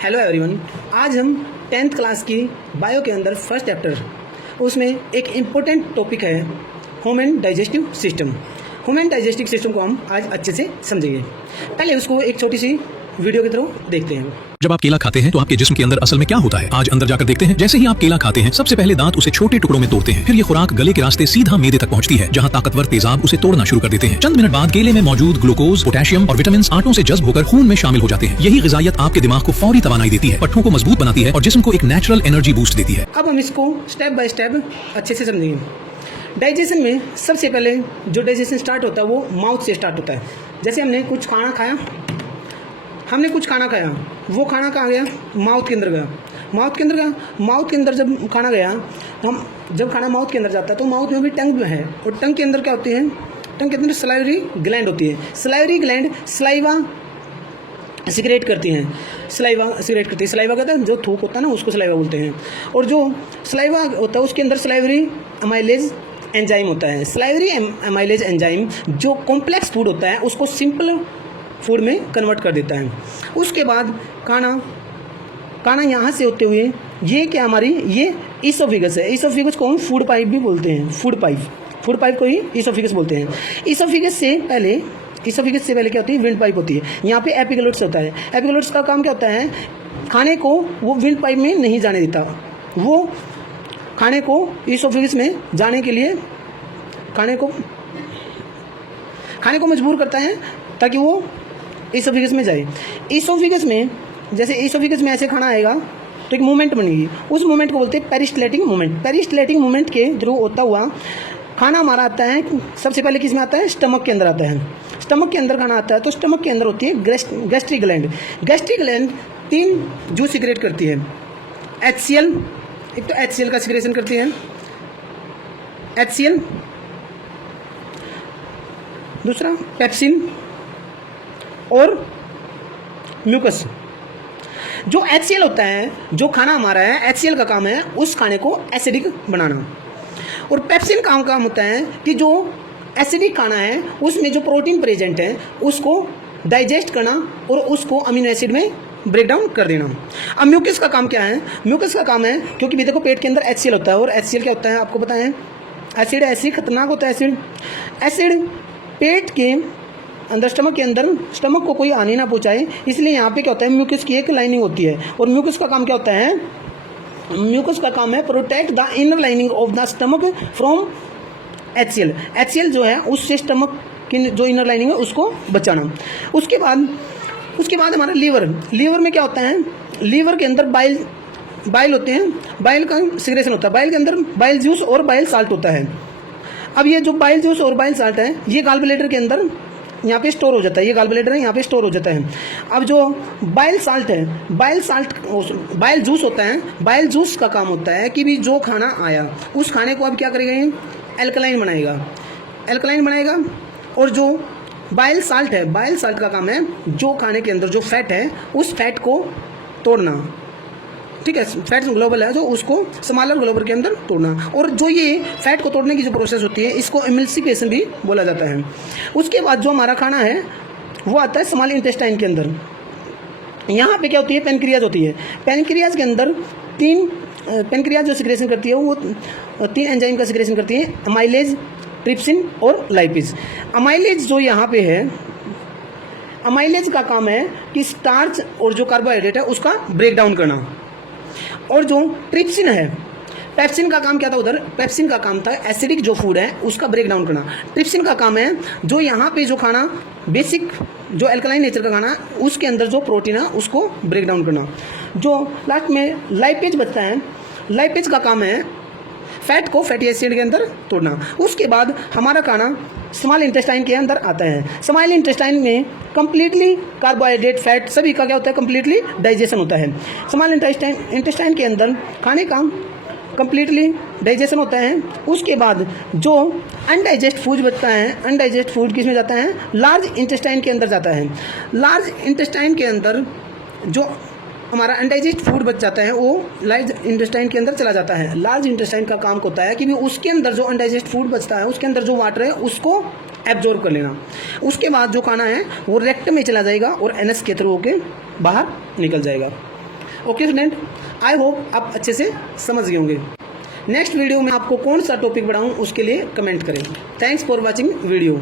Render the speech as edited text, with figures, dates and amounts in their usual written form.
Hello everyone. आज हम 10th class की बायो के अंदर फर्स्ट चैप्टर उसमें एक इम्पोर्टेंट टॉपिक है human digestive system. Human digestive system को हम आज अच्छे से समझेंगे। पहले उसको एक छोटी सी वीडियो के थ्रू देखते हैं। जब आप केला खाते हैं तो आपके जिस्म के अंदर असल में क्या होता है, आज अंदर जाकर देखते हैं। जैसे ही आप केला खाते हैं सबसे पहले दांत उसे छोटे टुकड़ों में तोड़ते हैं, फिर ये खुराक गले के रास्ते सीधा मैदे तक पहुंचती है, जहां ताकतवर तेजाब उसे तोड़ना शुरू कर देते हैं। चंद मिनट बाद केले में मौजूद ग्लूकोज, पोटेशियम और विटामिन आंतों से जज्ब होकर खून में शामिल हो जाते हैं। यही ग़िज़ायत आपके दिमाग को फौरी तवानाई देती है, पट्टों को मजबूत बनाती है और जिस्म को एक नेचुरल एनर्जी बूस्ट देती है। अब हम इसको स्टेप बाय स्टेप अच्छे से समझेंगे। डाइजेशन में सबसे पहले जो डाइजेशन स्टार्ट होता है वो माउथ से स्टार्ट होता है। जैसे हमने कुछ खाना खाया, वो खाना कहाँ गया? माउथ के अंदर गया। माउथ के अंदर जब खाना गया, जब खाना माउथ के अंदर जाता है तो माउथ में भी टंग है, और टंग के अंदर क्या होती है? टंग के अंदर सलाइवरी ग्लैंड होती है। सलाइवरी ग्लैंड सलाइवा सिक्रेट करती हैं। सलाइवा कहता है जो थूक होता है ना, उसको सलाइवा बोलते हैं। और जो सलाइवा होता है उसके अंदर सलाइवरी अमाइलेज एंजाइम होता है। सलाइवरी अमाइलेज एंजाइम जो कॉम्प्लेक्स फूड होता है उसको सिंपल फूड में कन्वर्ट कर देता है। उसके बाद खाना यहाँ से होते हुए ये क्या हमारी ये ईसोफिगस है। ईसोफिगस को हम फूड पाइप भी बोलते हैं। फूड पाइप को ही ईसोफिगस बोलते हैं। ईसोफिगस से पहले क्या होती है? विंड पाइप होती है। यहाँ पे एपिग्लोट्स होता है। एपिग्लोट्स का काम क्या होता है? खाने को वो विंड पाइप में नहीं जाने देता, वो खाने को ईसोफिगस में जाने के लिए खाने को मजबूर करता है ताकि वो ईसोफिगस में जाए। ईसोफिगस में ऐसे खाना आएगा तो एक मूवमेंट बनेगी, उस मूवमेंट को बोलते हैं पेरिस्टलेटिक मूवमेंट। पेरिस्टलेटिक मूवमेंट के थ्रू होता हुआ खाना हमारा आता है। सबसे पहले किस में आता है? स्टमक के अंदर आता है। स्टमक के अंदर खाना आता है तो स्टमक के अंदर होती है gastric gland. Gastric gland 3 juice secrete करती है। HCl, एक तो HCl का सिक्रेशन करती है, HCl, दूसरा पेप्सिन और म्यूकस। जो HCl होता है, जो खाना हमारा है, HCl का काम है उस खाने को एसिडिक बनाना। और पेप्सिन का काम होता है कि जो एसिडिक खाना है उसमें जो प्रोटीन प्रेजेंट है उसको डाइजेस्ट करना और उसको अमीनो एसिड में ब्रेक डाउन कर देना। अब म्यूकस का काम क्या है? म्यूकस का काम है, क्योंकि भी देखो पेट के अंदर HCl होता है, और HCl क्या होता है आपको पता है? एसिड खतरनाक होता है। एसिड पेट के अंदर स्टमक को कोई हानि ना पहुंचाए, इसलिए यहाँ पे क्या होता है? म्यूकस की एक लाइनिंग होती है। और म्यूकस का काम क्या होता है? म्यूकस का काम है protect the inner lining of the stomach from HCl। HCl जो है उससे स्टमक की जो इनर लाइनिंग है उसको बचाना। उसके बाद हमारा लीवर में क्या होता है? लीवर के अंदर बाइल होते हैं। बाइल का सिक्रेशन होता है। बाइल के अंदर बाइल जूस और बाइल साल्ट होता है। अब ये जो बाइल जूस और बाइल साल्ट है ये गॉल ब्लैडर के अंदर यहाँ पे स्टोर हो जाता है। ये गॉल ब्लैडर है, यहाँ पे स्टोर हो जाता है। अब जो बाइल साल्ट है, बाइल जूस होता है। बाइल जूस का काम होता है कि भी जो खाना आया उस खाने को अब क्या करेगा? एल्कलाइन बनाएगा। और जो बाइल साल्ट है, बाइल साल्ट का काम है जो खाने के अंदर जो फैट है उस फैट को तोड़ना। ठीक है, फैट ग्लोबल है जो उसको स्मॉलर ग्लोबल के अंदर तोड़ना। और जो ये फैट को तोड़ने की जो प्रोसेस होती है इसको एमल्सिफिकेशन भी बोला जाता है। उसके बाद जो हमारा खाना है वो आता है स्मॉल इंटेस्टाइन के अंदर। यहाँ पे क्या होती है? पेनक्रियाज होती है। पेनक्रियाज के अंदर पेनक्रियाज जो सिक्रेशन करती है वो 3 एंजाइम का सिक्रेशन करती है, अमाइलेज, ट्रिप्सिन और लाइपेज। अमाइलेज जो यहाँ पे है, अमाइलेज का काम है कि स्टार्च और जो कार्बोहाइड्रेट है उसका ब्रेक डाउन करना। और जो ट्रिप्सिन है, पेप्सिन का काम क्या था? उधर पेप्सिन का काम था एसिडिक जो फूड है उसका ब्रेक डाउन करना। ट्रिप्सिन का काम है जो यहाँ पे जो खाना बेसिक जो एल्कलाइन नेचर का खाना उसके अंदर जो प्रोटीन है उसको ब्रेक डाउन करना। जो लास्ट में लाइपेज बचता है, लाइपेज का काम है फैट को फैटी एसिड के अंदर तोड़ना। उसके बाद हमारा खाना स्मॉल इंटेस्टाइन के अंदर आता है। स्मॉल इंटेस्टाइन में कंप्लीटली कार्बोहाइड्रेट, फैट सभी का क्या होता है? कंप्लीटली डाइजेशन होता है। स्मॉल इंटेस्टाइन के अंदर खाने का कंप्लीटली डाइजेशन होता है। उसके बाद जो अनडाइजेस्ट फूड बचता है, अनडाइजेस्ट फूड किस में जाता है? लार्ज इंटेस्टाइन के अंदर जाता है। लार्ज इंटेस्टाइन के अंदर जो हमारा अनडाइजेस्ट फूड बच जाता है वो लार्ज इंटेस्टाइन के अंदर चला जाता है। लार्ज इंटेस्टाइन का काम होता है कि उसके अंदर जो अनडाइजेस्ट फूड बचता है उसके अंदर जो वाटर है उसको एब्जॉर्ब कर लेना। उसके बाद जो खाना है वो रेक्ट में चला जाएगा और एनएस के थ्रू होके बाहर निकल जाएगा। ओके स्टूडेंट, आई होप आप अच्छे से समझ गए होंगे। नेक्स्ट वीडियो में आपको कौन सा टॉपिक पढ़ाऊँ उसके लिए कमेंट करें। Thanks for watching video.